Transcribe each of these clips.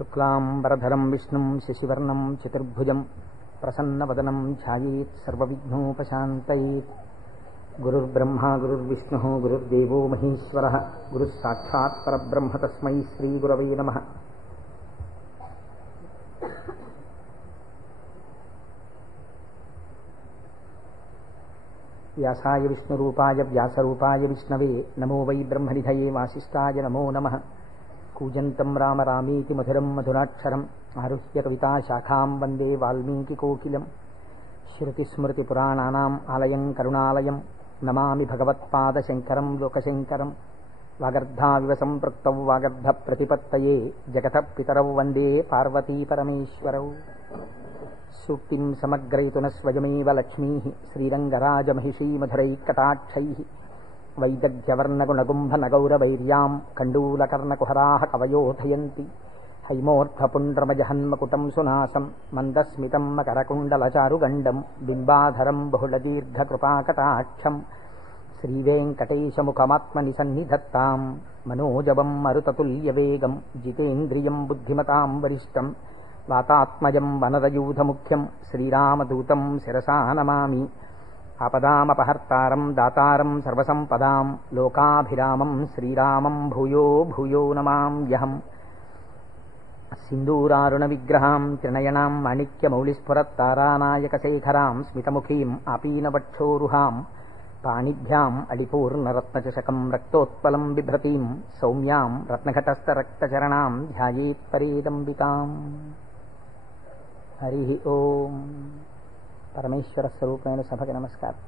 శుక్లాంబరధరం విష్ణుం శశివర్ణం చతుర్భుజం ప్రసన్నవదనం ధ్యాయేత్ సర్వవిఘ్నోపశాంతయేత్. గురుర్బ్రహ్మా గురుర్విష్ణుః గురుర్దేవో మహేశ్వరః గురుః సాక్షాత్ పరబ్రహ్మ తస్మై శ్రీగురవే నమః. వ్యాసాయ విష్ణురూపాయ వ్యాసరూపాయ విష్ణవే నమో వై బ్రహ్మనిధయే వాసిష్ఠాయ నమో నమః. కూజంతం రామ రామేతి మధురం మధురాక్షరం ఆరుహ్య కవితాశాఖాం వందే వాల్మీకికోకిలం. శృతిస్మృతిపురాణానాం ఆలయం కరుణాలయం నమామి భగవత్పాదశంకరం లోకశంకరం. వాగర్ధావివ సంపృక్తౌ వాగర్ధప్రతిపత్తయే జగతః పితరౌ వందే పార్వతీపరమేశ్వరౌ. సూక్తిం సమగ్రయతున స్వయమేవ లక్ష్మీః శ్రీరంగరాజమహిషీమధురైకటాక్షైః. వైదగ్ధ్యవర్ణగుణగుంభనగౌరవైర్యాం కండూలకర్ణకుహరాः కవయోధయంతి. హైమోర్ధ్వపుండ్రమజహన్మకుటం సునాసం మందస్మితం మకరకుండలచారుగండం బింబాధరం బహుళదీర్ఘకృపాకటాక్షం. శ్రీవేంకటేశముఖమాత్మని సన్నిధత్తాం మనోజవం మరుతతుల్యవేగం జితేంద్రియం బుద్ధిమతాం వరిష్టం. వాతాత్మజం వనరయూధముఖ్యం శ్రీరామదూతం శిరసా నమామి. ఆపదామపహర్తారం దాతారం సర్వసంపదాం లోకాభిరామం శ్రీరామం భూయో భూయో నమామ్యహం. సింధూరారుణ విగ్రహాం త్రినయనాం మాణిక్యమౌళిస్ఫురత్తారానాయకశేఖరాం స్మితముఖీం ఆపీనవక్షోరుహాం. పాణిభ్యాం అళిపూర్ణరత్నచషకం రక్తోత్పలం బిభ్రతీం సౌమ్యాం రత్నఘటస్థరక్తచరణాం ధ్యాయేత్పరేదంబికాం. హరి ఓం. పరమేశ్వర స్వరూపమైన సభకి నమస్కారం.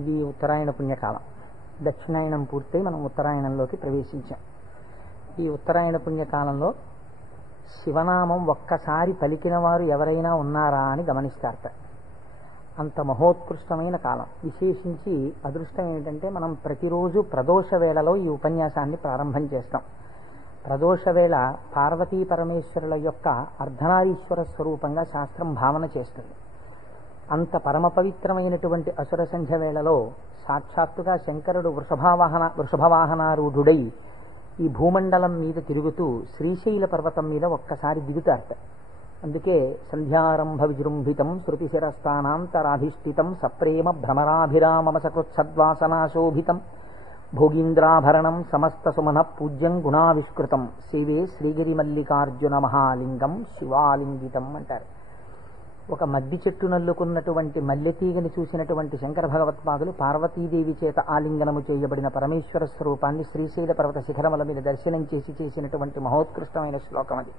ఇది ఉత్తరాయణ పుణ్యకాలం. దక్షిణాయనం పూర్తయి మనం ఉత్తరాయణంలోకి ప్రవేశించాం. ఈ ఉత్తరాయణ పుణ్యకాలంలో శివనామం ఒక్కసారి పలికిన వారు ఎవరైనా ఉన్నారా అని గమనిస్తారట. అంత మహోత్కృష్టమైన కాలం. విశేషించి అదృష్టం ఏమిటంటే మనం ప్రతిరోజు ప్రదోష వేళలో ఈ ఉపన్యాసాన్ని ప్రారంభం చేస్తాం. ప్రదోష వేళ పార్వతీ పరమేశ్వరుల యొక్క అర్ధనారీశ్వర స్వరూపంగా శాస్త్రం భావన చేస్తుంది. అంత పరమ పవిత్రమైనటువంటి అసుర సంధ్య వేళలో సాక్షాత్తుగా శంకరుడు వృషభవాహనారూఢుడై ఈ భూమండలం మీద తిరుగుతూ శ్రీశైల పర్వతం మీద ఒక్కసారి దిగుతారట. అందుకే సంధ్యారంభ విజృంభితం శృతిశిరస్థానాంతరాధిష్ఠితం సప్రేమ భ్రమరాభిరామమ సకృత్సద్వాసనాశోభితం భోగీంద్రాభరణం సమస్త సుమన పూజ్యం గుణావిష్కృతం సేవే శ్రీగిరి మల్లికార్జున మహాలింగం శివాలింగితం అంటారు. ఒక మద్ది చెట్టు నల్లుకున్నటువంటి మల్లెతీగని చూసినటువంటి శంకర భగవత్పాదులు పార్వతీదేవి చేత ఆలింగనము చేయబడిన పరమేశ్వర స్వరూపాన్ని శ్రీశైల పర్వత శిఖరముల మీద దర్శనం చేసినటువంటి మహోత్కృష్టమైన శ్లోకం అది.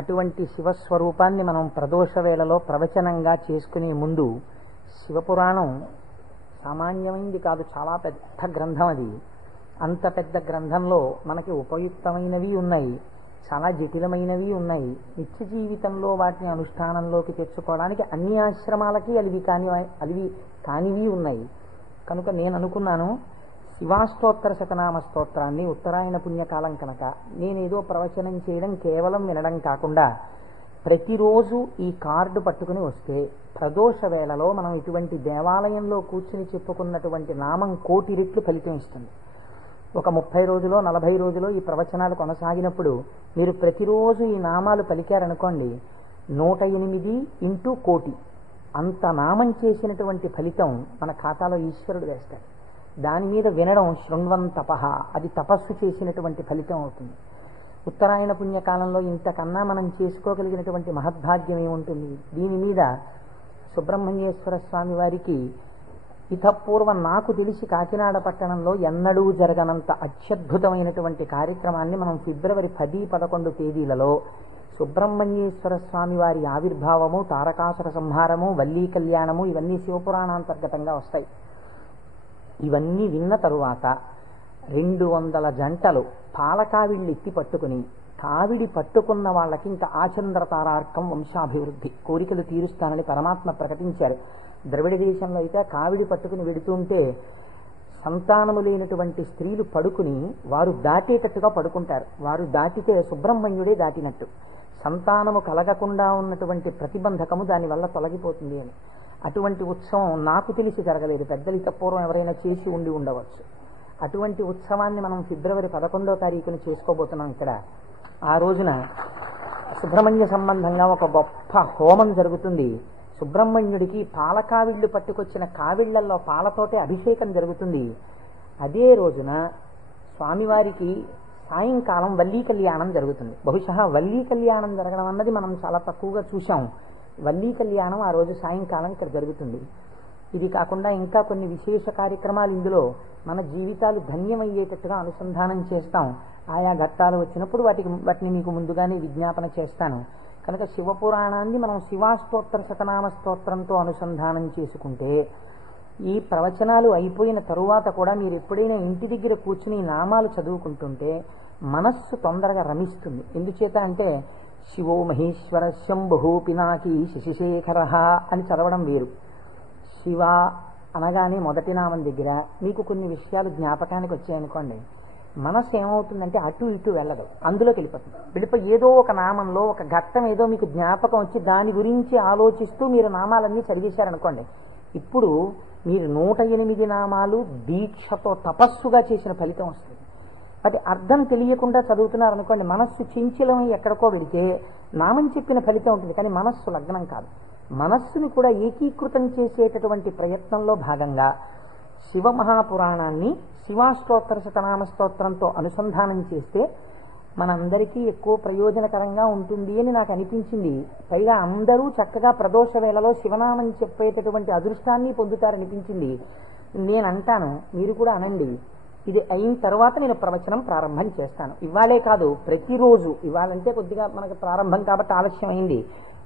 అటువంటి శివస్వరూపాన్ని మనం ప్రదోష వేళలో ప్రవచనంగా చేసుకునే ముందు శివపురాణం సామాన్యమైంది కాదు, చాలా పెద్ద గ్రంథం అది. అంత పెద్ద గ్రంథంలో మనకి ఉపయుక్తమైనవి ఉన్నాయి, చాలా జటిలమైనవి ఉన్నాయి. నిత్య జీవితంలో వాటిని అనుష్ఠానంలోకి తెచ్చుకోవడానికి అన్ని ఆశ్రమాలకి అలివి కానివి ఉన్నాయి. కనుక నేను అనుకున్నాను, శివాష్టోత్తర శతనామ స్తోత్రాన్ని ఉత్తరాయణ పుణ్యకాలం కనుక నేనేదో ప్రవచనం చేయడం కేవలం వినడం కాకుండా ప్రతిరోజు ఈ కార్డు పట్టుకుని వస్తే ప్రదోష వేళలో మనం ఇటువంటి దేవాలయంలో కూర్చుని చెప్పుకున్నటువంటి నామం 1,000,000 రెట్లు ఫలితం ఇస్తుంది. ఒక 30 రోజులో 40 రోజులో ఈ ప్రవచనాలు కొనసాగినప్పుడు మీరు ప్రతిరోజు ఈ నామాలు పలికారనుకోండి, 108 ఇంటూ 1,000,000 అంత నామం చేసినటువంటి ఫలితం మన ఖాతాలో ఈశ్వరుడు వేస్తాడు. దాని మీద వినడం శృణ్వం తపః, అది తపస్సు చేసినటువంటి ఫలితం అవుతుంది. ఉత్తరాయణ పుణ్యకాలంలో ఇంతకన్నా మనం చేసుకోగలిగినటువంటి మహద్భాగ్యం ఏముంటుంది? దీని మీద సుబ్రహ్మణ్యేశ్వర స్వామి వారికి ఇతపూర్వం నాకు తెలిసి కాకినాడ పట్టణంలో ఎన్నడూ జరగనంత అత్యద్భుతమైనటువంటి కార్యక్రమాన్ని మనం ఫిబ్రవరి 10, 11 తేదీలలో సుబ్రహ్మణ్యేశ్వర స్వామి వారి ఆవిర్భావము, తారకాసుర సంహారము, వల్లీ కళ్యాణము ఇవన్నీ శివపురాణాంతర్గతంగా వస్తాయి. ఇవన్నీ విన్న తరువాత 200 జంటలు పాలకావిళ్ళు ఎత్తి పట్టుకుని, కావిడి పట్టుకున్న వాళ్ళకి ఇంకా ఆచంద్రతారార్కం వంశాభివృద్ధి కోరికలు తీరుస్తానని పరమాత్మ ప్రకటించారు. ద్రవిడ దేశంలో అయితే కావిడి పట్టుకుని వెడుతుంటే సంతానము లేనటువంటి స్త్రీలు పడుకుని వారు దాటేటట్టుగా పడుకుంటారు. వారు దాటితే సుబ్రహ్మణ్యుడే దాటినట్టు. సంతానము కలగకుండా ఉన్నటువంటి ప్రతిబంధకము దానివల్ల తొలగిపోతుంది అని. అటువంటి ఉత్సవం నాకు తెలిసి జరగలేదు. పెద్దలు పూర్వం ఎవరైనా చేసి ఉండవచ్చు. అటువంటి ఉత్సవాన్ని మనం ఫిబ్రవరి 11వ తారీఖున చేసుకోబోతున్నాం. ఇక్కడ ఆ రోజున సుబ్రహ్మణ్య సంబంధంగా ఒక గొప్ప హోమం జరుగుతుంది. సుబ్రహ్మణ్యుడికి పాల కావిళ్ళు పట్టుకొచ్చిన కావిళ్లలో పాలతోటే అభిషేకం జరుగుతుంది. అదే రోజున స్వామివారికి సాయంకాలం వల్లీ కళ్యాణం జరుగుతుంది. బహుశా వల్లీ కళ్యాణం జరగడం అన్నది మనం చాలా తక్కువగా చూశాం. వల్లీ కళ్యాణం ఆ రోజు సాయంకాలం ఇక్కడ జరుగుతుంది. ఇది కాకుండా ఇంకా కొన్ని విశేష కార్యక్రమాలు ఇందులో మన జీవితాలు ధన్యమయ్యేటట్టుగా అనుసంధానం చేస్తాం. ఆయా ఘట్టాలు వచ్చినప్పుడు వాటిని మీకు ముందుగానే విజ్ఞాపన చేస్తాను. కనుక శివపురాణాన్ని మనం శివాస్తోత్ర శతనామ స్తోత్రంతో అనుసంధానం చేసుకుంటే ఈ ప్రవచనాలు అయిపోయిన తరువాత కూడా మీరు ఎప్పుడైనా ఇంటి దగ్గర కూర్చుని నామాలు చదువుకుంటుంటే మనస్సు తొందరగా రమిస్తుంది. ఎందుచేత అంటే శివో మహేశ్వర శంభు పినాకి శశిశేఖర అని చదవడం వేరు. శివ అనగానే మొదటి నామం దగ్గర మీకు కొన్ని విషయాలు జ్ఞాపకానికి వచ్చాయనుకోండి, మనస్సు ఏమవుతుందంటే అటు ఇటు వెళ్ళదు, అందులోకి వెళ్ళిపోయి ఏదో ఒక నామంలో ఒక ఘట్టం ఏదో మీకు జ్ఞాపకం వచ్చి దాని గురించి ఆలోచిస్తూ మీరు నామాలన్నీ చదివేశారనుకోండి, ఇప్పుడు మీరు 108 నామాలు దీక్షతో తపస్సుగా చేసిన ఫలితం వస్తుంది. అది అర్థం తెలియకుండా చదువుతున్నారనుకోండి, మనస్సు చించలం ఎక్కడికో వెళితే నామం చెప్పిన ఫలితం ఉంటుంది, కానీ మనస్సు లగ్నం కాదు. మనస్సుని కూడా ఏకీకృతం చేసేటటువంటి ప్రయత్నంలో భాగంగా శివమహాపురాణాన్ని శివాస్తోత్ర శతనామ స్తోత్రంతో అనుసంధానం చేస్తే మనందరికీ ఎక్కువ ప్రయోజనకరంగా ఉంటుంది అని నాకు అనిపించింది. పైగా అందరూ చక్కగా ప్రదోష వేళలో శివనామం చెప్పేటటువంటి అదృష్టాన్ని పొందుతారనిపించింది. నేను అంటాను, మీరు కూడా అనండి. ఇది అయిన తర్వాత నేను ప్రవచనం ప్రారంభం చేస్తాను. ఇవాళే కాదు, ప్రతిరోజు. ఇవాళంటే కొద్దిగా మనకు ప్రారంభం కాబట్టి ఆలస్యం అయింది,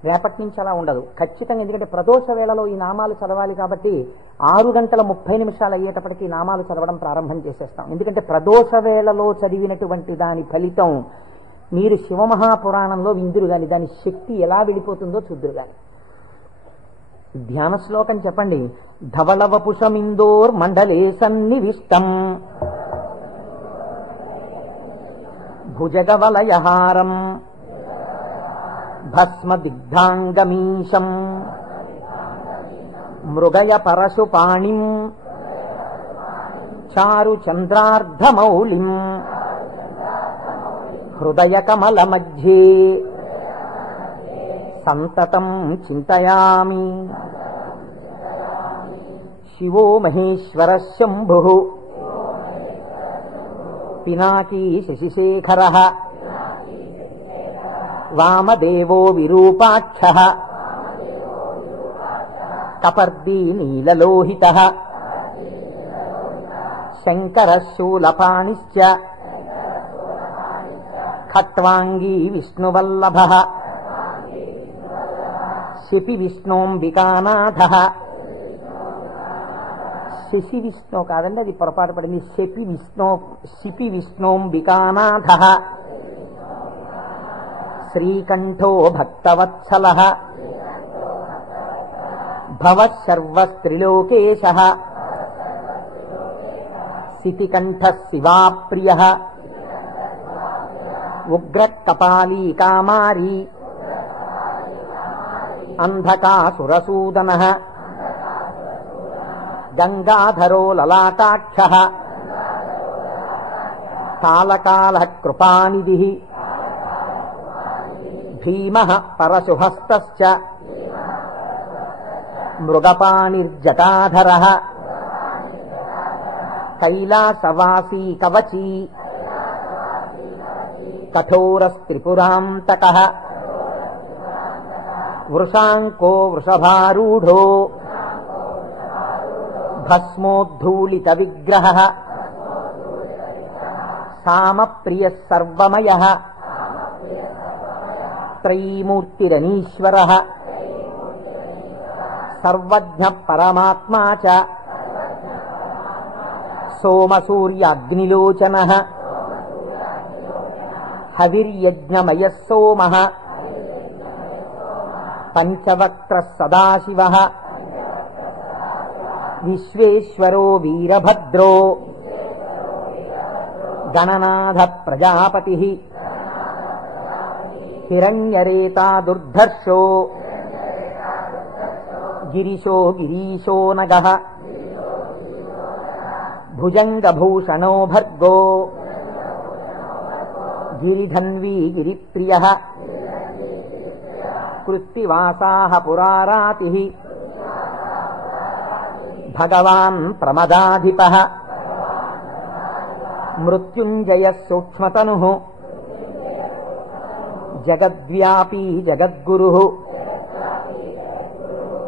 రేపటి నుంచి అలా ఉండదు ఖచ్చితంగా. ఎందుకంటే ప్రదోష వేళలో ఈ నామాలు చదవాలి కాబట్టి 6:30 అయ్యేటప్పటికి నామాలు చదవడం ప్రారంభం చేసేస్తాం. ఎందుకంటే ప్రదోష వేళలో చదివినటువంటి దాని ఫలితం మీరు శివమహాపురాణంలో విందురు గాని దాని శక్తి ఎలా వెళ్ళిపోతుందో చూద్దురు గాని. ధ్యాన శ్లోకం చెప్పండి. ధవళవపుషమిందోర్ మండలే సన్నివిష్టం భుజగవలయహారం భస్మదిగ్ధాంగమీశం మృగయ పరశుపాణిం చారు చంద్రార్ధమౌళిం హృదయ కమల మధ్యే సంతతం చింతయామి. శివో మహేశ్వర శంభు పినాకీ శశిశేఖర వామదేవో విరూపాక్షః కపర్దీ నీలలోహితః శంకరః శూలపాణిశ్చ ఖట్వాంగీ విష్ణువల్లభః శిపి విష్ణోంబికానాథః. శశి విష్ణు కాదండి, అది పొరపాటు పడింది. శిపి విష్ణోంబికానాథః శ్రీకంఠో భక్తవత్సలః భవః సర్వస్త్రిలోకేశః సితికంఠః శివాప్రియః ఉగ్రకపాలీ కామారీ అంధకాసురసూదనః గంగాధరో లలాటాక్షః కాలకాలః కృపానిధిః భీమః పరశుహస్తశ్చ మృగపాణిర్జటాధరః కైలాసవాసీ కవచీ కఠోరస్త్రిపురాంతకః వృషాంకో వృషభారూఢో భస్మోద్ధూళిత విగ్రహః సామప్రియః సర్వమయః త్రైమూర్తిరనీశ్వరః సర్వజ్ఞ పరమాత్మా చ సోమసూర్యాగ్నిలోచనః హవిర్యజ్ఞమయః సోమః పంచవక్త్రః సదాశివః విశ్వేశ్వరో వీరభద్రో గణనాథః ప్రజాపతిః హిరణ్యరేతా దుర్ధర్షో గిరిశో గిరీశో నగః భుజంగభూషణో భర్గో గిరిధన్వీ గిరిప్రియః కృత్తివాసాః పురారాతిః భగవాన్ ప్రమదాధిపః మృత్యుంజయః సూక్ష్మతనుః జగద్వ్యాపీ జగద్గురుః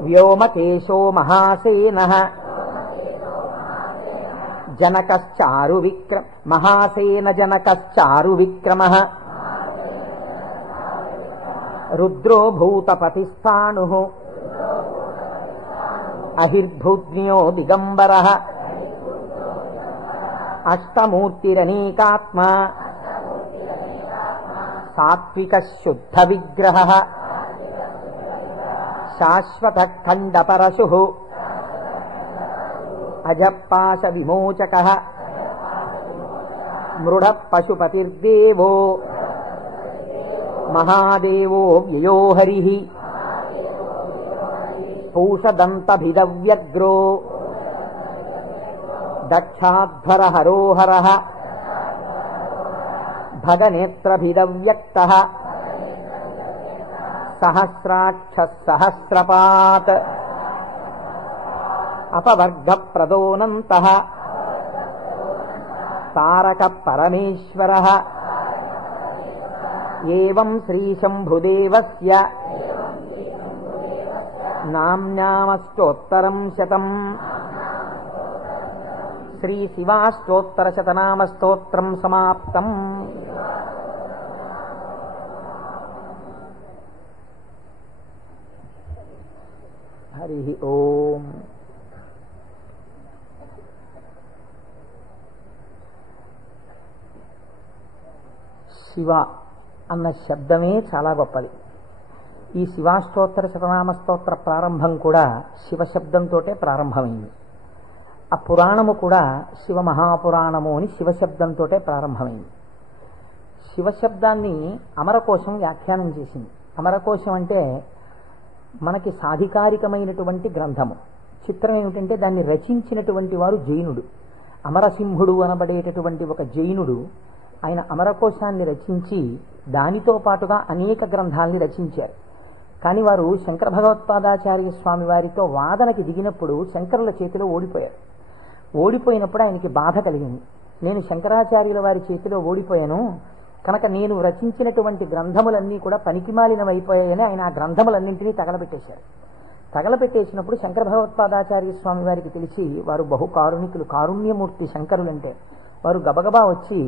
వ్యోమకేశో మహాసేనః మహాసేన జనకశ్చారువిక్రమః రుద్రో భూతపతిస్థాణుః అహిర్భూజ్ఞో దిగంబరః అష్టమూర్తిరనేకాత్మా సాత్విక శుద్ధ విగ్రహః శాశ్వత ఖండపరశుః అజపాశ విమోచకః మృఢ పశుపతిర్దేవో మహాదేవో వ్యయో హరిః పూషదంతభిదవ్యగ్రో దక్షాధ్వర హరోహరః భగనేత్రభిదవ్యక్తః సహస్రాక్ష సహస్రపాత్ అపవర్గప్రదోనంతః తారక పరమేశ్వరః ఏవం శ్రీశంభుదేవస్య నామ్నామష్టోత్తరం శతం శ్రీశివాష్టోత్తరశతనామస్తోత్రం సమాప్తం. హరి ఓం. శివ అన్న శబ్దమే చాలా గొప్పది. ఈ శివాష్టోత్తర శతనామ స్తోత్ర ప్రారంభం కూడా శివశబ్దంతో ప్రారంభమైంది. ఆ పురాణము కూడా శివ మహాపురాణము అని శివశబ్దంతో ప్రారంభమైంది. శివశబ్దాన్ని అమరకోశం వ్యాఖ్యానం చేసింది. అమరకోశం అంటే మనకి సాధికారికమైనటువంటి గ్రంథము. చిత్రం ఏమిటంటే దాన్ని రచించినటువంటి వారు జైనుడు. అమరసింహుడు అనబడేటటువంటి ఒక జైనుడు ఆయన అమరకోశాన్ని రచించి దానితో పాటుగా అనేక గ్రంథాలని రచించారు. కానీ వారు శంకర భగవత్పాదాచార్య స్వామి వారితో వాదనకి దిగినప్పుడు శంకరుల చేతిలో ఓడిపోయారు. ఓడిపోయినప్పుడు ఆయనకి బాధ కలిగింది. నేను శంకరాచార్యుల వారి చేతిలో ఓడిపోయాను కనుక నేను రచించినటువంటి గ్రంథములన్నీ కూడా పనికిమాలినవైపోయాయని ఆయన ఆ గ్రంథములన్నింటినీ తగలబెట్టేశారు. తగలబెట్టేసినప్పుడు శంకర భగవత్పాదాచార్య స్వామి వారికి తెలిసి, వారు బహు కారుణికులు, కారుణ్యమూర్తి శంకరులంటే, వారు గబగబా వచ్చి,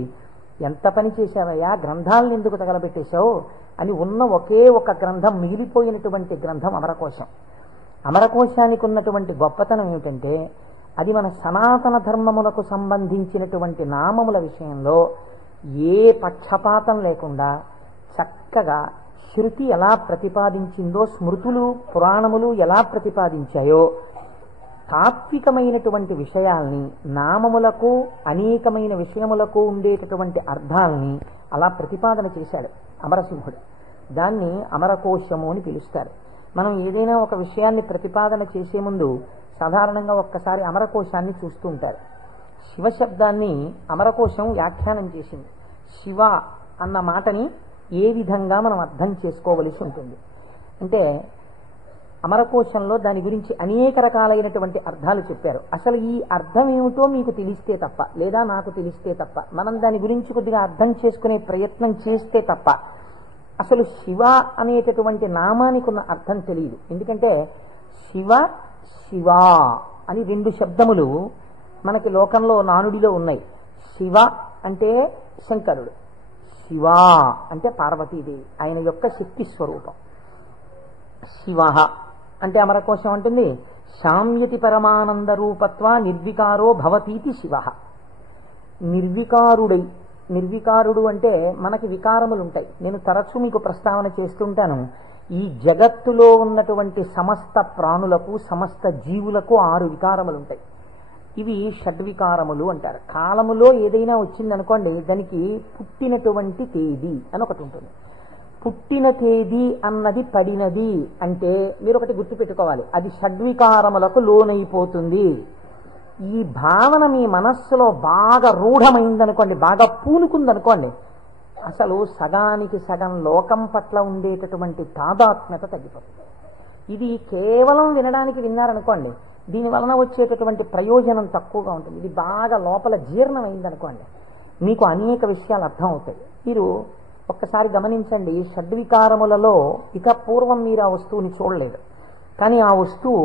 ఎంత పని చేశావయ్యా, గ్రంథాలను ఎందుకు తగలబెట్టేశావు అని ఉన్న ఒకే ఒక గ్రంథం, మిగిలిపోయినటువంటి గ్రంథం అమరకోశం. అమరకోశానికి ఉన్నటువంటి గొప్పతనం ఏమిటంటే అది మన సనాతన ధర్మములకు సంబంధించినటువంటి నామముల విషయంలో ఏ పక్షపాతం లేకుండా చక్కగా శృతి ఎలా ప్రతిపాదించిందో, స్మృతులు పురాణములు ఎలా ప్రతిపాదించాయో, తాత్వికమైనటువంటి విషయాల్ని, నామములకు అనేకమైన విషయములకు ఉండేటటువంటి అర్థాలని అలా ప్రతిపాదన చేశాడు అమరసింహుడు. దాన్ని అమరకోశము అని పిలుస్తారు. మనం ఏదైనా ఒక విషయాన్ని ప్రతిపాదన చేసే ముందు సాధారణంగా ఒక్కసారి అమరకోశాన్ని చూస్తూ ఉంటారు. శివశబ్దాన్ని అమరకోశం వ్యాఖ్యానం చేసింది. శివ అన్న మాటని ఏ విధంగా మనం అర్థం చేసుకోవలసి ఉంటుంది అంటే, అమరకోశంలో దాని గురించి అనేక రకాలైనటువంటి అర్థాలు చెప్పారు. అసలు ఈ అర్థం ఏమిటో మీకు తెలిస్తే తప్ప, లేదా నాకు తెలిస్తే తప్ప, మనం దాని గురించి కొద్దిగా అర్థం చేసుకునే ప్రయత్నం చేస్తే తప్ప అసలు శివ అనేటటువంటి నామానికి ఉన్న అర్థం తెలియదు. ఎందుకంటే శివ శివ అని రెండు శబ్దములు మనకి లోకంలో నానుడిలో ఉన్నాయి. శివ అంటే శంకరుడు, శివ అంటే పార్వతీదేవి, ఆయన యొక్క శక్తి స్వరూపం. శివ అంటే అమరకోశం అంటుంది శామ్యతి పరమానంద రూపత్వ నిర్వికారో భవతీతి శివ. నిర్వికారుడు అంటే మనకి వికారములు ఉంటాయి. నేను తరచూ మీకు ప్రస్తావన చేస్తుంటాను. ఈ జగత్తులో ఉన్నటువంటి సమస్త ప్రాణులకు, సమస్త జీవులకు 6 వికారములు ఉంటాయి. ఇవి షడ్వికారములు అంటారు. కాలములో ఏదైనా వచ్చిందనుకోండి, దానికి పుట్టినటువంటి తేదీ అని ఒకటి ఉంటుంది. పుట్టిన తేదీ అన్నది పడినది అంటే మీరు ఒకటి గుర్తుపెట్టుకోవాలి, అది షడ్వికారములకు లోనైపోతుంది. ఈ భావన మీ మనస్సులో బాగా రూఢమైందనుకోండి, బాగా పూనుకుందనుకోండి, అసలు సగానికి సగం లోకం పట్ల ఉండేటటువంటి తాదాత్మ్యత తగ్గిపోతుంది. ఇది కేవలం వినడానికి విన్నారనుకోండి, దీని వలన వచ్చేటటువంటి ప్రయోజనం తక్కువగా ఉంటుంది. ఇది బాగా లోపల జీర్ణమైందనుకోండి, మీకు అనేక విషయాలు అర్థం అవుతాయి. మీరు ఒక్కసారి గమనించండి, షడ్వికారములలో ఇక పూర్వం మీరు ఆ వస్తువుని చూడలేదు, కానీ ఆ వస్తువు,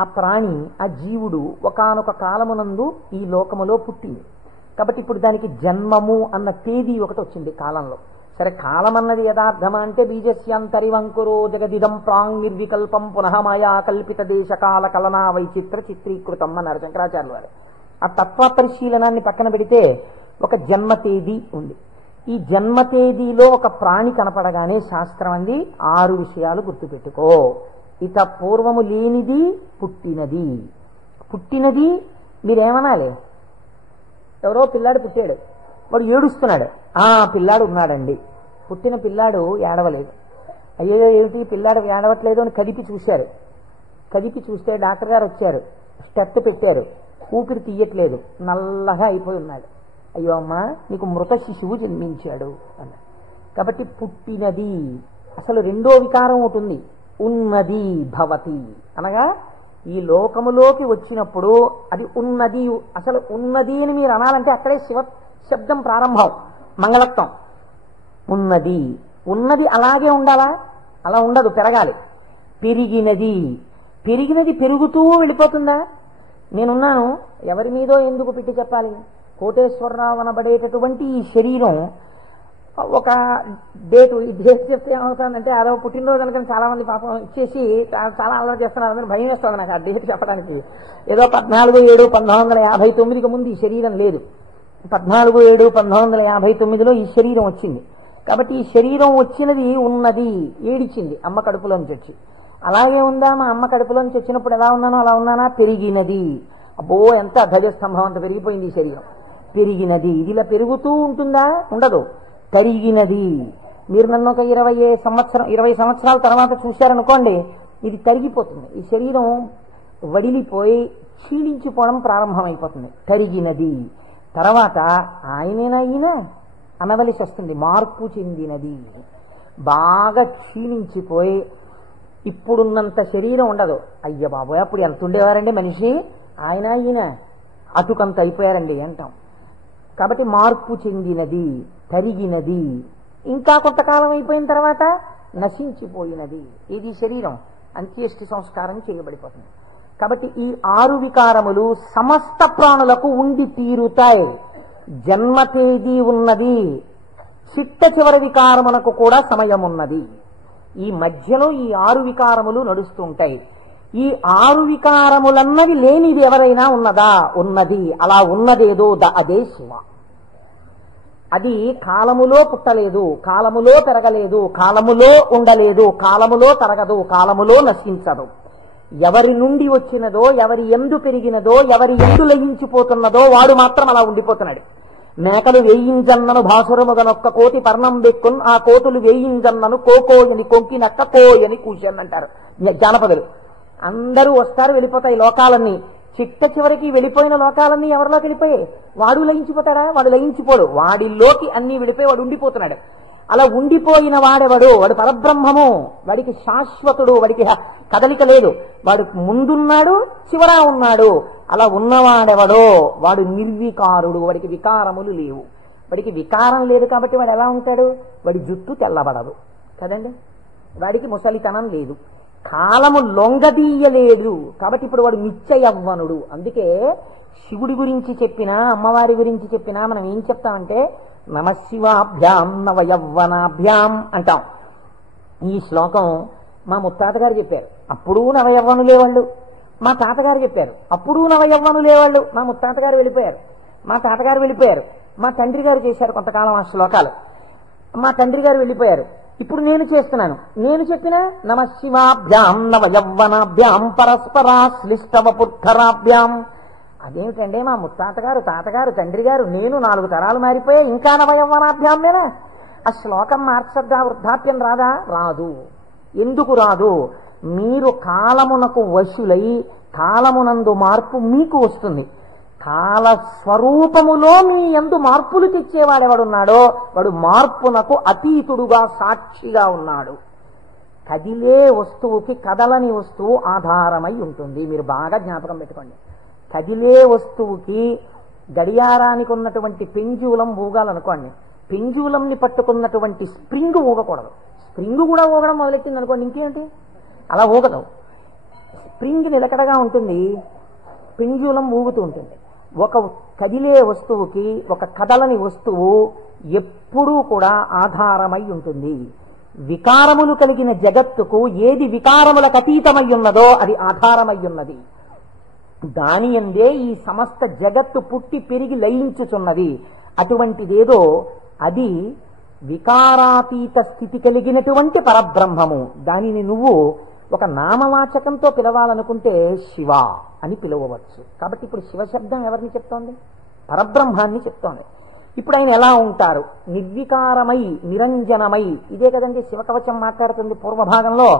ఆ ప్రాణి, ఆ జీవుడు ఒకానొక కాలమునందు ఈ లోకములో పుట్టింది. కాబట్టి ఇప్పుడు దానికి జన్మము అన్న తేదీ ఒకటి వచ్చింది కాలంలో. సరే, కాలం అన్నది యథార్థమా అంటే బీజస్యాంతరివంకురో జగదిదం ప్రాంగ్ నిర్వికల్పం పునః మాయా కల్పిత దేశకాల కలనా వైచిత్ర చిత్రీకృతం అన్నారు శంకరాచార్యుల వారు. ఆ తత్వ పరిశీలనాన్ని పక్కన పెడితే ఒక జన్మ తేదీ ఉంది. ఈ జన్మ తేదీలో ఒక ప్రాణి కనపడగానే శాస్త్రం అంది 6 విషయాలు గుర్తుపెట్టుకో. ఇత పూర్వము లేనిది పుట్టినది. పుట్టినది మీరేమనాలి? ఎవరో పిల్లాడు పుట్టాడు, వాడు ఏడుస్తున్నాడు, ఆ పిల్లాడు ఉన్నాడండి. పుట్టిన పిల్లాడు ఏడవలేదు. అయ్యో ఏమిటి పిల్లాడు ఏడవట్లేదు అని కదిపి చూశారు. కదిపి చూస్తే డాక్టర్ గారు వచ్చారు, స్టెప్ పెట్టారు, ఊపిరి తీయట్లేదు, నల్లగా అయిపోయి ఉన్నాడు. అయ్యో అమ్మా, నీకు మృత శిశువు జన్మించాడు అన్నాడు. కాబట్టి పుట్టినది. అసలు రెండో వికారం ఉంటుంది, ఉన్నది భవతి అనగా ఈ లోకములోకి వచ్చినప్పుడు అది ఉన్నది. అసలు ఉన్నది అని మీరు అనాలంటే అక్కడే శివ శబ్దం ప్రారంభం, మంగళత్వం. ఉన్నది. ఉన్నది అలాగే ఉండాలా? అలా ఉండదు, పెరగాలి. పెరిగినది. పెరిగినది పెరుగుతూ వెళ్ళిపోతుందా? నేనున్నాను, ఎవరి మీదో ఎందుకు పెట్టి చెప్పాలి? కోటేశ్వరరావు అనబడేటటువంటి ఈ శరీరం ఒక డేటు, ఈ డేట్ చెప్తే ఏమవుతుందంటే అదో పుట్టినరోజు అనుకుని చాలా మంది పాపం ఇచ్చేసి చాలా అలవాటు చేస్తున్నారు. భయం వేస్తుంది నాకు ఆ డేట్ చెప్పడానికి. ఏదో 14/7/1959కి ముందు ఈ శరీరం లేదు. 14/7/1959లో ఈ శరీరం వచ్చింది. కాబట్టి ఈ శరీరం వచ్చినది ఉన్నది, ఏడిచింది అమ్మ కడుపులోంచి వచ్చి. అలాగే ఉందా? మా అమ్మ కడుపులోంచి వచ్చినప్పుడు ఎలా ఉన్నానో అలా ఉన్నానా? పెరిగినది. అబ్బో, ఎంత ధ్వజస్తంభం అంత పెరిగిపోయింది ఈ శరీరం. పెరిగినది. ఇది ఇలా పెరుగుతూ ఉంటుందా? ఉండదు. తరిగినది. మీరు నన్ను ఒక 20 సంవత్సరాల తర్వాత చూశారనుకోండి, ఇది తరిగిపోతుంది. ఈ శరీరం వడిలిపోయి క్షీణించిపోవడం ప్రారంభమైపోతుంది. తరిగినది. తర్వాత ఆయనేనా ఈయన అనవలసి వస్తుంది. మార్పు చెందినది. బాగా క్షీణించిపోయి ఇప్పుడున్నంత శరీరం ఉండదు. అయ్య బాబోయ్, అప్పుడు ఎంత ఉండేవారండి మనిషి, ఆయన ఈయన అటుకంత అయిపోయారండి అంటాం. కాబట్టి మార్పు చెందినది, తరిగినది. ఇంకా కొంతకాలం అయిపోయిన తర్వాత నశించిపోయినది. ఇది శరీరం అంత్యేష్టి సంస్కారం చేయబడిపోతుంది. కాబట్టి ఈ 6 వికారములు సమస్త ప్రాణులకు ఉండి తీరుతాయి. జన్మ తేదీ ఉన్నది, చిట్ట చివరి వికారమునకు కూడా సమయం ఉన్నది. ఈ మధ్యలో ఈ 6 వికారములు నడుస్తుంటాయి. ఈ 6 వికారములన్నవి లేనిది ఎవరైనా ఉన్నదా? ఉన్నది. అలా ఉన్నదేదో అదే శివ. అది కాలములో పుట్టలేదు, కాలములో పెరగలేదు, కాలములో ఉండలేదు, కాలములో తరగదు, కాలములో నశించదు. ఎవరి నుండి వచ్చినదో, ఎవరి ఎందు పెరిగినదో, ఎవరి ఎందు లయించిపోతున్నదో వాడు మాత్రం అలా ఉండిపోతున్నాడు. మేకలు వేయింజన్నను భాసురముగనొక్క కోతి పర్ణం బెక్కున్, ఆ కోతులు వేయింజన్నను కోకోయని కొంకినక్క కోయని కూర్చొని అంటారు జానపదులు. అందరూ వస్తారు, వెళ్ళిపోతాయి లోకాలన్నీ. చిట్ట చివరికి వెళ్ళిపోయిన లోకాలన్నీ ఎవరిలోకి వెళ్ళిపోయాయి? వాడు లయించిపోతాడా? వాడు లయించిపోడు. వాడిలోకి అన్ని వెళ్ళిపోయి వాడు ఉండిపోతున్నాడు. అలా ఉండిపోయిన వాడెవడు? వాడు పరబ్రహ్మము. వాడికి శాశ్వతుడు, వాడికి కదలిక లేదు. వాడు ముందున్నాడు, చివరా ఉన్నాడు. అలా ఉన్నవాడెవడో వాడు నిర్వికారుడు. వాడికి వికారములు లేవు. వాడికి వికారం లేదు కాబట్టి వాడు ఎలా ఉంటాడు? వాడి జుట్టు తెల్లబడదు కదండి, వాడికి ముసలితనం లేదు, కాలము లొంగదీయలేదు. కాబట్టి ఇప్పుడు వాడు నిత్య యవ్వనుడు. అందుకే శివుడి గురించి చెప్పినా, అమ్మవారి గురించి చెప్పినా మనం ఏం చెప్తామంటే నమశివాభ్యాం నవయవ్వనాభ్యాం అంటాం. ఈ శ్లోకం మా ముత్తాత గారు చెప్పారు, అప్పుడు నవయవ్వనులే వాళ్ళు. మా తాతగారు చెప్పారు, అప్పుడు నవయవ్వనులే వాళ్ళు. మా ముత్తాత గారు వెళ్ళిపోయారు, మా తాతగారు వెళ్ళిపోయారు, మా తండ్రి గారు చేశారు కొంతకాలం ఆ శ్లోకాలు, మా తండ్రి గారు వెళ్ళిపోయారు. ఇప్పుడు నేను చేస్తున్నాను. నేను చెప్పిన నమశివాభ్యాం నవయవ్వనాభ్యాం పరస్పరాశ్లిష్టవపుర్ధరాభ్యాం. అదేమిటంటే మా ముత్తాతగారు, తాతగారు, తండ్రి గారు, నేను 4 తరాలు మారిపోయా, ఇంకా నవయవ్వనాభ్యామేనా? ఆ శ్లోకం మార్చద్దా? వృద్ధాప్యం రాదా? రాదు. ఎందుకు రాదు? మీరు కాలమునకు వశులై కాలమునందు మార్పు మీకు వస్తుంది. కాల స్వరూపములో మీ యందు మార్పులు తెచ్చేవాడెవడున్నాడో వాడు మార్పునకు అతీతుడుగా సాక్షిగా ఉన్నాడు. కదిలే వస్తువుకి కదలని వస్తువు ఆధారమై ఉంటుంది. మీరు బాగా జ్ఞాపకం పెట్టుకోండి. కదిలే వస్తువుకి గడియారానికి ఉన్నటువంటి పెంజూలం ఊగాలనుకోండి, పెంజూలంని పట్టుకున్నటువంటి స్ప్రింగ్ ఊగకూడదు. స్ప్రింగ్ కూడా ఊగడం మొదలెట్టింది అనుకోండి, ఇంకేంటి, అలా ఊగదు. స్ప్రింగ్ నిలకడగా ఉంటుంది, పెంజూలం ఊగుతూ ఉంటుంది. ఒక కదిలే వస్తువుకి ఒక కదలని వస్తువు ఎప్పుడూ కూడా ఆధారమై ఉంటుంది. వికారములు కలిగిన జగత్తుకు ఏది వికారములకు అతీతమై ఉన్నదో అది ఆధారమై ఉన్నది. దాని యందే ఈ సమస్త జగత్తు పుట్టి పెరిగి లయించుచున్నది. అటువంటిదేదో అది వికారాతీత స్థితి కలిగినటువంటి పరబ్రహ్మము. దానిని నువ్వు ఒక నామవాచకంతో పిలవాలనుకుంటే శివ అని పిలవవచ్చు. కాబట్టి ఇప్పుడు శివశబ్దం ఎవరిని చెప్తోంది? పరబ్రహ్మాన్ని చెప్తోంది. ఇప్పుడు ఆయన ఎలా ఉంటారు? నిర్వికారమై నిరంజనమై. ఇదే కదండి శివకవచం మాట్లాడుతుంది పూర్వభాగంలో.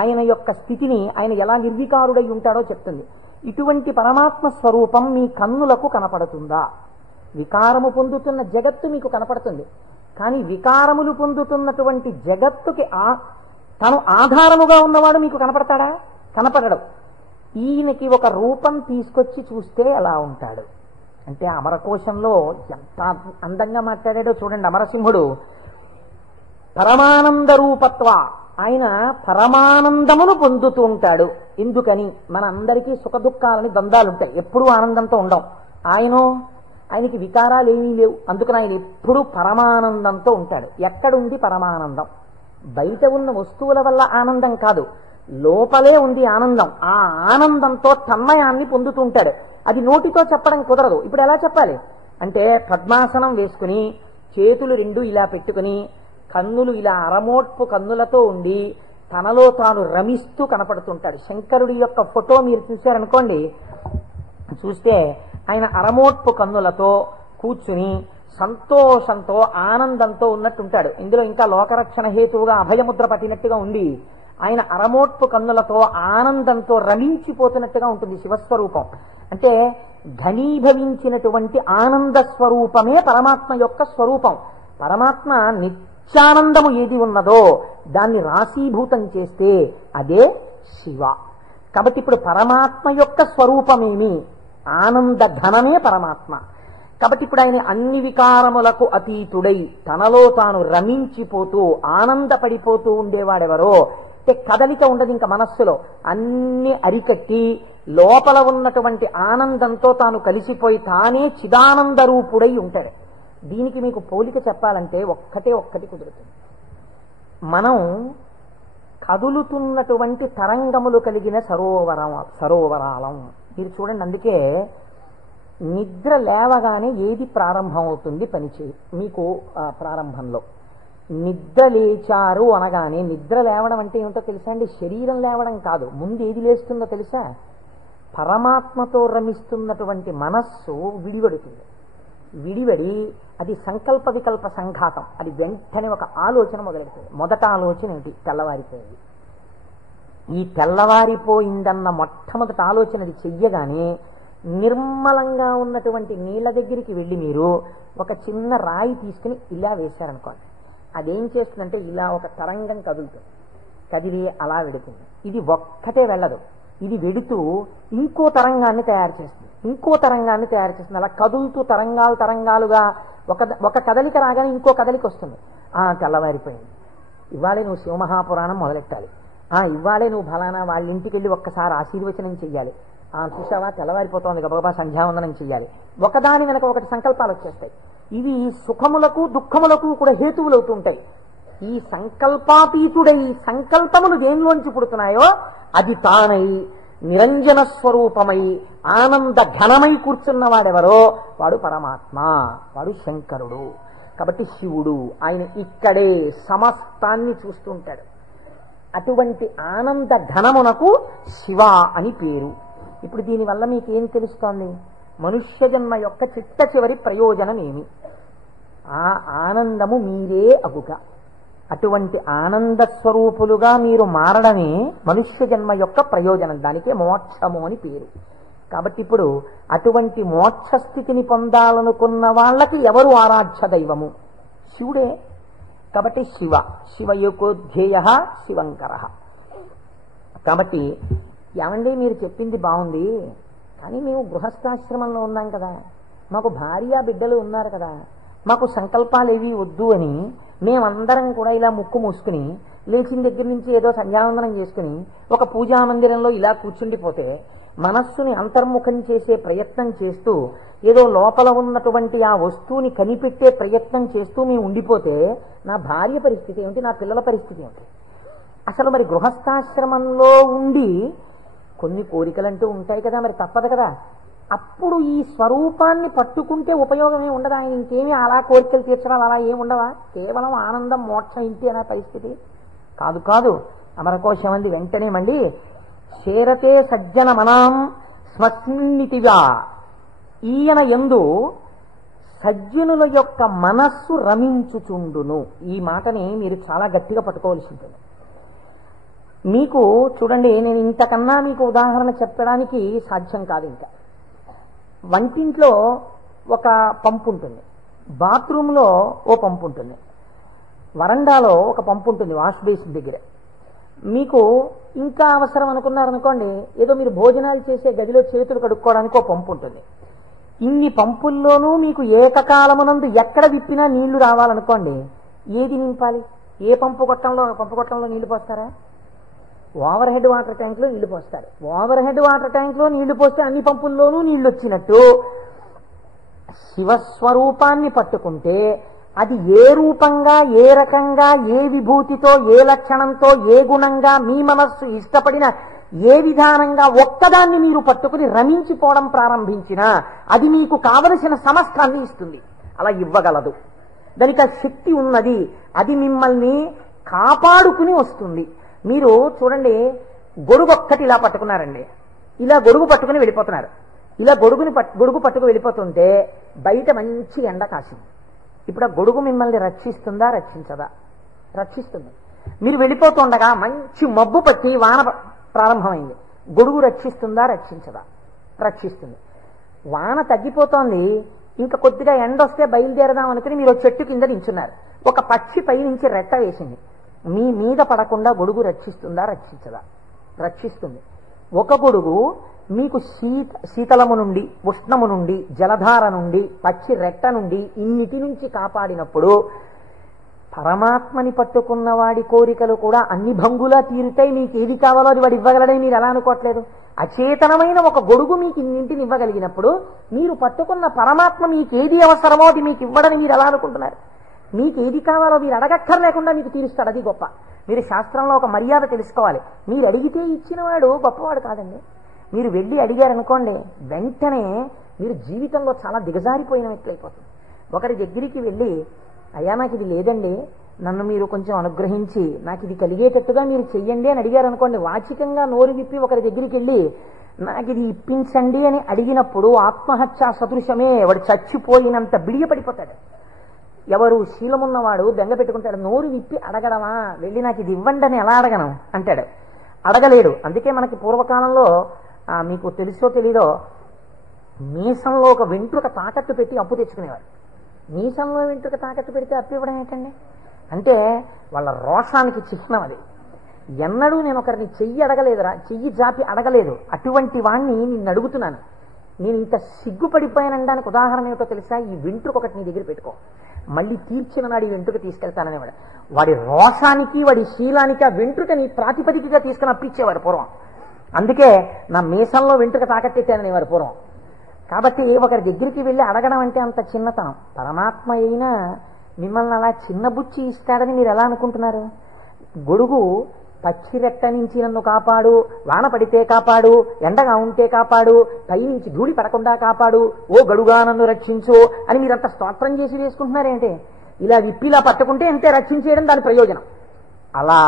ఆయన యొక్క స్థితిని ఆయన ఎలా నిర్వికారుడై ఉంటాడో చెప్తుంది. ఇటువంటి పరమాత్మ స్వరూపం మీ కన్నులకు కనపడుతుందా? వికారము పొందుతున్న జగత్తు మీకు కనపడుతుంది, కానీ వికారములు పొందుతున్నటువంటి జగత్తుకి తను ఆధారముగా ఉన్నవాడు మీకు కనపడతాడా? కనపడడు. ఈయనకి ఒక రూపం తీసుకొచ్చి చూస్తే ఎలా ఉంటాడు అంటే, అమరకోశంలో ఎంత అందంగా మాట్లాడాడో చూడండి. అమరసింహుడు పరమానంద రూపత్వ, ఆయన పరమానందమును పొందుతూ ఉంటాడు. ఎందుకని? మన అందరికీ సుఖ దుఃఖాలని ద్వంద్వాలుంటాయి, ఎప్పుడూ ఆనందంతో ఉండం. ఆయనకి వికారాలు ఏమీ లేవు, అందుకని ఆయన ఎప్పుడూ పరమానందంతో ఉంటాడు. ఎక్కడుంది పరమానందం? బయట ఉన్న వస్తువుల వల్ల ఆనందం కాదు, లోపలే ఉంది ఆనందం. ఆ ఆనందంతో తన్మయాన్ని పొందుతూ ఉంటాడు. అది నోటితో చెప్పడం కుదరదు. ఇప్పుడు ఎలా చెప్పాలి అంటే, పద్మాసనం వేసుకుని చేతులు రెండు ఇలా పెట్టుకుని కన్నులు ఇలా అరమోట్పు కన్నులతో ఉండి తనలో తాను రమిస్తూ కనపడుతుంటాడు. శంకరుడి యొక్క ఫోటో మీరు చూశారనుకోండి, చూస్తే ఆయన అరమోట్పు కన్నులతో కూర్చుని సంతోషంతో ఆనందంతో ఉన్నట్టుంటాడు. ఇందులో ఇంకా లోకరక్షణ హేతువుగా అభయముద్ర పట్టినట్టుగా ఉండి ఆయన అరమోట్పు కన్నులతో ఆనందంతో రమించిపోతున్నట్టుగా ఉంటుంది శివస్వరూపం. అంటే ఘనీభవించినటువంటి ఆనంద స్వరూపమే పరమాత్మ యొక్క స్వరూపం. పరమాత్మ నిత్యానందము ఏది ఉన్నదో దాన్ని రాశీభూతం చేస్తే అదే శివ. కాబట్టి ఇప్పుడు పరమాత్మ యొక్క స్వరూపమేమి? ఆనంద ఘనమే పరమాత్మ. కాబట్టి ఇప్పుడు ఆయన అన్ని వికారములకు అతీతుడై తనలో తాను రమించిపోతూ ఆనందపడిపోతూ ఉండేవాడెవరో అంటే, కదలిక ఉండదు ఇంకా మనస్సులో, అన్ని అరికట్టి లోపల ఉన్నటువంటి ఆనందంతో తాను కలిసిపోయి తానే చిదానంద రూపుడై ఉంటాడు. దీనికి మీకు పోలిక చెప్పాలంటే ఒక్కటి కుదురుతుంది. మనం కదులుతున్నటువంటి తరంగములు కలిగిన సరోవరాలం. మీరు చూడండి, అందుకే నిద్ర లేవగానే ఏది ప్రారంభమవుతుంది పనిచేయి మీకు ప్రారంభంలో? నిద్ర లేచారు అనగానే, నిద్ర లేవడం అంటే ఏమిటో తెలుసా అండి? శరీరం లేవడం కాదు. ముందు ఏది లేస్తుందో తెలుసా? పరమాత్మతో రమిస్తున్నటువంటి మనస్సు విడివడుతుంది. విడివడి అది సంకల్ప వికల్ప సంఘాతం. అది వెంటనే ఒక ఆలోచన మొదలెడుతుంది. మొదట ఆలోచన ఏంటి? తెల్లవారిపోయింది. ఈ తెల్లవారిపోయిందన్న మొట్టమొదటి ఆలోచన అది చెయ్యగానే నిర్మలంగా ఉన్నటువంటి నీళ్ల దగ్గరికి వెళ్ళి మీరు ఒక చిన్న రాయి తీసుకుని ఇలా వేశారనుకోండి, అదేం చేస్తుందంటే ఇలా ఒక తరంగం కదులుతుంది, కదిలి అలా వెడుతుంది. ఇది ఒక్కటే వెళ్ళదు, ఇది వెడుతూ ఇంకో తరంగాన్ని తయారు చేస్తుంది, ఇంకో తరంగాన్ని తయారు చేస్తుంది. అలా కదులుతూ తరంగాలుగా ఒక కదలిక రాగానే ఇంకో కదలిక వస్తుంది. తెల్లవారిపోయింది, ఇవాళే నువ్వు శివమహాపురాణం మొదలెట్టాలి, ఇవాళే నువ్వు ఫలానా వాళ్ళ ఇంటికి వెళ్ళి ఒక్కసారి ఆశీర్వచనం చెయ్యాలి, చూసావా తెల్లవారిపోతోంది గబగబా సంధ్యావందనం చెయ్యాలి. ఒకదాని వెనక ఒకటి సంకల్పాలు వచ్చేస్తాయి. ఇవి సుఖములకు దుఃఖములకు కూడా హేతువులు అవుతుంటాయి. ఈ సంకల్పాతీతుడై సంకల్పములు దేనిలోంచి పుడుతున్నాయో అది తానై నిరంజన స్వరూపమై ఆనంద ఘనమై కూర్చున్నవాడెవరో వాడు పరమాత్మ, వాడు శంకరుడు. కాబట్టి శివుడు ఆయన ఇక్కడే సమస్తాన్ని చూస్తుంటాడు. అటువంటి ఆనంద ఘనమునకు శివ అని పేరు. ఇప్పుడు దీనివల్ల మీకేం తెలుస్తోంది? మనుష్య జన్మ యొక్క చిట్ట చివరి ప్రయోజనం ఏమి? ఆ ఆనందము మీరే అగుక. అటువంటి ఆనంద స్వరూపులుగా మీరు మారడమే మనుష్య జన్మ యొక్క ప్రయోజనం. దానికే మోక్షము అని పేరు. కాబట్టి ఇప్పుడు అటువంటి మోక్ష స్థితిని పొందాలనుకున్న వాళ్ళకి ఎవరు ఆరాధ్య దైవము? శివుడే. కాబట్టి శివయోగోధ్యేయ శివంకర. కాబట్టి ఏమండి మీరు చెప్పింది బాగుంది, కానీ మేము గృహస్థాశ్రమంలో ఉన్నాం కదా, మాకు భార్య బిడ్డలు ఉన్నారు కదా, మాకు సంకల్పాలు ఏవి వద్దు అని మేమందరం కూడా ఇలా ముక్కు మూసుకుని లేచిన దగ్గర నుంచి ఏదో సంధ్యావందనం చేసుకుని ఒక పూజా మందిరంలో ఇలా కూర్చుండిపోతే, మనస్సుని అంతర్ముఖం చేసే ప్రయత్నం చేస్తూ ఏదో లోపల ఉన్నటువంటి ఆ వస్తువుని కనిపెట్టే ప్రయత్నం చేస్తూ మేము ఉండిపోతే నా భార్య పరిస్థితి ఏమిటి, నా పిల్లల పరిస్థితి ఏమిటి? అసలు మరి గృహస్థాశ్రమంలో ఉండి కొన్ని కోరికలంటూ ఉంటాయి కదా, మరి తప్పదు కదా. అప్పుడు ఈ స్వరూపాన్ని పట్టుకుంటే ఉపయోగమే ఉండదా? ఆయన ఇంకేమీ అలా కోరికలు తీర్చడాలు అలా ఏమి ఉండవా? కేవలం ఆనందం మోక్షం ఇంటి అనే పరిస్థితి కాదు. కాదు అమరకోశం అంది వెంటనే మళ్ళీ శేరతే సజ్జన మనాం స్మస్మితిగా, ఈయన యందు సజ్జనుల యొక్క మనస్సు రమించుచుండును. ఈ మాటని మీరు చాలా గట్టిగా పట్టుకోవాల్సి ఉంటుంది. మీకు చూడండి, నేను ఇంతకన్నా మీకు ఉదాహరణ చెప్పడానికి సాధ్యం కాదు. ఇంకా వంటింట్లో ఒక పంపు ఉంటుంది, బాత్రూంలో ఓ పంపు ఉంటుంది, వరండాలో ఒక పంపు ఉంటుంది, వాష్ బేసిన్ దగ్గర. మీకు ఇంకా అవసరం అనుకున్నారనుకోండి, ఏదో మీరు భోజనాలు చేసే గదిలో చేతులు కడుక్కోవడానికి ఒక పంపు ఉంటుంది. ఇన్ని పంపుల్లోనూ మీకు ఏకకాలమునందు ఎక్కడ విప్పినా నీళ్లు రావాలనుకోండి, ఏది నింపాలి? ఏ పంపు కొట్టంలో నీళ్లు పోస్తారా? ఓవర్ హెడ్ వాటర్ ట్యాంక్ లో నీళ్లు పోస్తారు. ఓవర్ హెడ్ వాటర్ ట్యాంక్ లో నీళ్లు పోస్తే అన్ని పంపుల్లోనూ నీళ్లు వచ్చినట్టు శివస్వరూపాన్ని పట్టుకుంటే అది ఏ రూపంగా, ఏ రకంగా, ఏ విభూతితో, ఏ లక్షణంతో, ఏ గుణంగా మీ మనస్సు ఇష్టపడిన ఏ విధానంగా ఒక్కదాన్ని మీరు పట్టుకుని రమించిపోవడం ప్రారంభించినా అది మీకు కావలసిన సమస్తాన్ని ఇస్తుంది. అలా ఇవ్వగలదు. దానికి ఆ శక్తి ఉన్నది. అది మిమ్మల్ని కాపాడుకుని వస్తుంది. మీరు చూడండి, గొడుగు ఒక్కటి ఇలా పట్టుకున్నారండి, ఇలా గొడుగు పట్టుకుని వెళ్ళిపోతున్నారు. ఇలా గొడుగు పట్టుకు వెళ్ళిపోతుంటే బయట మంచి ఎండ కాసింది. ఇప్పుడు ఆ గొడుగు మిమ్మల్ని రక్షిస్తుందా, రక్షించదా? రక్షిస్తుంది. మీరు వెళ్ళిపోతుండగా మంచి మబ్బు పట్టి వాన ప్రారంభమైంది. గొడుగు రక్షిస్తుందా, రక్షించదా? రక్షిస్తుంది. వాన తగ్గిపోతోంది, ఇంకా కొద్దిగా ఎండ వస్తే బయలుదేరదాం అనుకుని మీరు చెట్టు కింద నించున్నారు. ఒక పక్షి పై నుంచి రెట్ట వేసింది. మీ మీద పడకుండా గొడుగు రక్షిస్తుందా, రక్షించదా? రక్షిస్తుంది. ఒక గొడుగు మీకు శీతలము నుండి, ఉష్ణము నుండి, జలధార నుండి, పక్షి రెట్ట నుండి ఇన్నిటి నుంచి కాపాడినప్పుడు పరమాత్మని పట్టుకున్న వాడి కోరికలు కూడా అన్ని భంగులా తీరుతాయి. మీకు ఏది కావాలో అది వాడు ఇవ్వగలడని మీరు ఎలా అనుకోవట్లేదు? అచేతనమైన ఒక గొడుగు మీకు ఇన్నింటిని ఇవ్వగలిగినప్పుడు మీరు పట్టుకున్న పరమాత్మ మీకు ఏది అవసరమో అది మీకు ఇవ్వడని మీరు ఎలా అనుకుంటున్నారు? మీకు ఏది కావాలో మీరు అడగక్కర్లేకుండా మీకు తీరుస్తాడు. అది గొప్ప. మీరు శాస్త్రంలో ఒక మర్యాద తెలుసుకోవాలి. మీరు అడిగితే ఇచ్చినవాడు గొప్పవాడు కాదండి. మీరు వెళ్ళి అడిగారనుకోండి, వెంటనే మీరు జీవితంలో చాలా దిగజారిపోయినట్లయిపోతుంది. ఒకరి దగ్గరికి వెళ్ళి, అయ్యా నాకు ఇది లేదండి, నన్ను మీరు కొంచెం అనుగ్రహించి నాకు ఇది కలిగేటట్టుగా మీరు చెయ్యండి అని అడిగారనుకోండి, వాచికంగా నోరు విప్పి ఒకరి దగ్గరికి వెళ్ళి నాకు ఇది ఇప్పించండి అని అడిగినప్పుడు ఆత్మహత్యా సదృశమే. వాడు చచ్చిపోయినంత బిడియపడిపోతాడు. ఎవరు శీలమున్నవాడు బెంగ పెట్టుకుంటాడు. నోరు విప్పి అడగడమా, వెళ్ళి నాకు ఇది ఇవ్వండి అని ఎలా అడగను అంటాడు. అడగలేడు. అందుకే మనకి పూర్వకాలంలో మీకు తెలుసో తెలీదో, మీసంలో ఒక వెంట్రుక తాకట్టు పెట్టి అప్పు తెచ్చుకునేవారు. మీసంలో వెంట్రుక తాకట్టు పెడితే అప్పు ఇవ్వడం ఏంటండి? అంటే వాళ్ళ రోషానికి చిహ్నం అది. ఎన్నడూ నేను ఒకరిని చెయ్యి అడగలేదురా, చెయ్యి జాపి అడగలేదు. అటువంటి వాణ్ణి నిన్ను అడుగుతున్నాను. నేను ఇంత సిగ్గుపడిపోయానడానికి ఉదాహరణ ఏమిటో తెలుసా? ఈ వెంట్రుక ఒకటి నీ దగ్గర పెట్టుకో, మళ్ళీ తీర్చిన నాడు ఈ వెంట్రుక తీసుకెళ్తాననేవాడు. వాడి రోషానికి, వాడి శీలానికి ఆ వెంట్రుకని ప్రాతిపదికగా తీసుకుని అప్పించేవాడు పూర్వం. అందుకే నా మీసంలో వెంట్రుక తాకట్టెట్టాననేవారు పూర్వం. కాబట్టి ఒకరి దగ్గరికి వెళ్ళి అడగడం అంటే అంత చిన్నతనం. పరమాత్మ అయినా మిమ్మల్ని అలా చిన్నబుచ్చి ఇస్తాడని మీరు ఎలా అనుకుంటున్నారు? గొడుగు పచ్చి రెట్ట నుంచి నన్ను కాపాడు, వాన పడితే కాపాడు, ఎండగా ఉంటే కాపాడు, పైనుంచి ధూళి పడకుండా కాపాడు, ఓ గడుగా నన్ను రక్షించు అని మీరంతా స్తోత్రం చేసి వేసుకుంటున్నారేంటే? ఇలా విప్పిలా పట్టుకుంటే అంతే రక్షించేయడం దాని ప్రయోజనం. అలా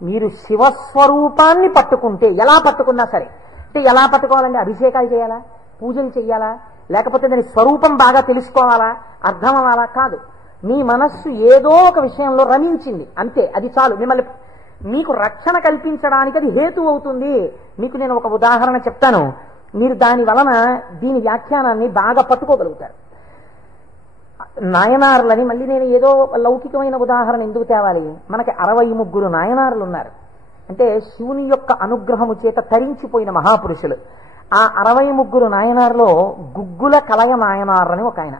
మీరు శివస్వరూపాన్ని పట్టుకుంటే, ఎలా పట్టుకున్నా సరే, అంటే ఎలా పట్టుకోవాలంటే అభిషేకాలు చేయాలా, పూజలు చేయాలా, లేకపోతే దాని స్వరూపం బాగా తెలుసుకోవాలా, అర్థం అవ్వాలా? కాదు. మీ మనస్సు ఏదో ఒక విషయంలో రమించింది అంతే, అది చాలు. మిమ్మల్ని మీకు రక్షణ కల్పించడానికి అది హేతు అవుతుంది. మీకు నేను ఒక ఉదాహరణ చెప్తాను, మీరు దాని వలన దీని వ్యాఖ్యానాన్ని బాగా పట్టుకోగలుగుతారు. నాయనార్లని మళ్ళీ నేను ఏదో లౌకికమైన ఉదాహరణ ఎందుకు తేవాలి? మనకి 63 నాయనార్లు ఉన్నారు. అంటే శివుని యొక్క అనుగ్రహము చేత తరించిపోయిన మహాపురుషులు. ఆ 63 నాయనార్లో గుగ్గుల కలయ నాయనార్ అని ఒక ఆయన